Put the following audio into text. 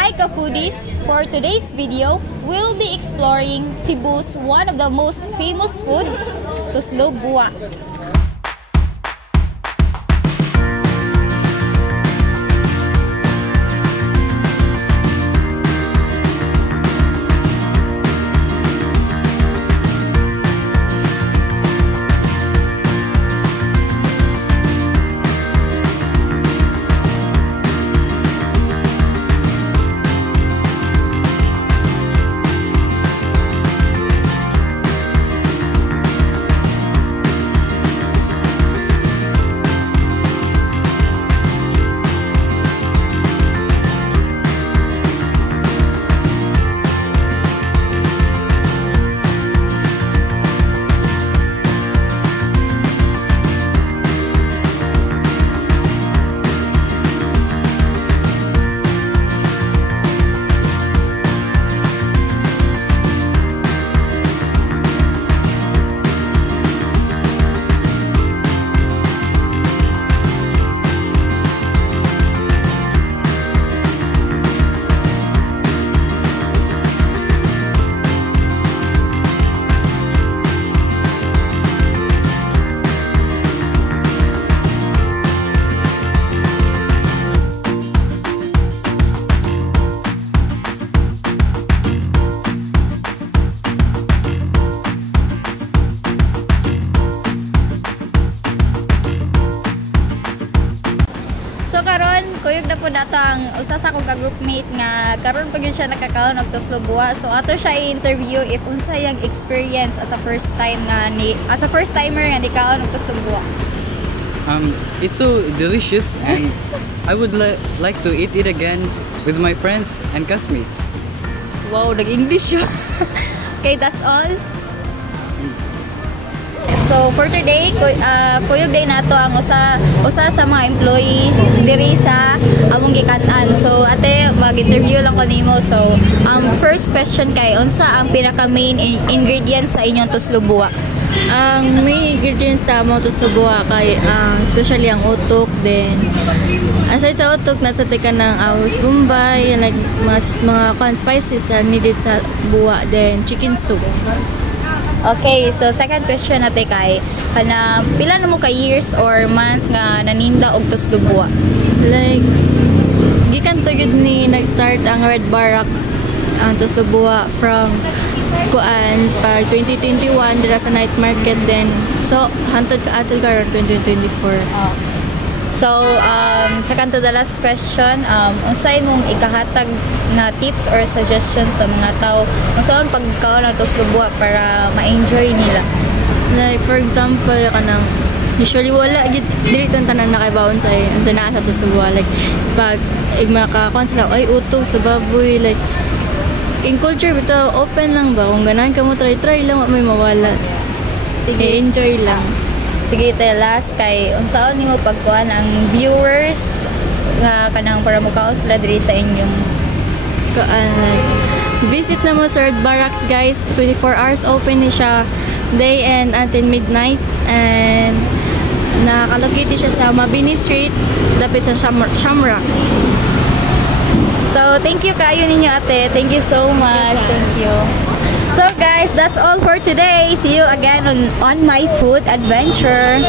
Hi ka-foodies! For today's video, we'll be exploring Cebu's one of the most famous food, Tuslo Buwa. So karon kuyog na po dato ang usa sa akong ka-groupmate nga karon pa gyud siya nakakaon og Tuslo Buwa. So ato siya i-interview if unsa yang experience as a first timer nga nikaon og Tuslo Buwa. It's so delicious and I would like to eat it again with my friends and classmates. Wow, nag-English siya. Okay, that's all. So for today, kuyog day nato ang usa sa mga employees diri sa among gikan-an. So ate, mag-interview lang ko nimo. So first question kay unsa ang pinaka main ingredients sa inyong Tuslo Buwa? Ang main ingredients sa among Tuslo Buwa kay especially ang utok, then aside sa utok nasa tika ng awos bombay, like mga spices are needed sa buwa, then chicken soup. Okay, so second question natin kay kana pila na mo ka years or months nga naninda og Tuslo Buwa? Like gikan to gid ni nag-start ang Red Barracks ang Tuslo Buwa from kuan pa 2021 dira sa night market, then so hantod ka atol karon 2024. So, second to the last question, unsay mong ikahatag na tips or suggestions sa mga tao unsa man pagkaon ng Tuslo Buwa para ma-enjoy nila? Like for example, kanang usually wala gid dili tanan nakaibaon sa naa sa Tuslo Buwa, like pag makakuan sila ay utok sa baboy, like in culture bitaw open lang ba kung ganahan ka mo try lang wa may mawala. Sige, enjoy lang. Sige, last kay unsaon nimo pagkuan ang viewers nga kanang para mukaon sila diri sa inyong visit na mo sa Red Barracks guys. 24 hours open ni siya day and until midnight, and nakalokate siya sa Mabini Street dapit sa Shamrock. So thank you kayo ninyo ate, thank you so much. Thank you. So guys, that's all for today. See you again on my food adventure.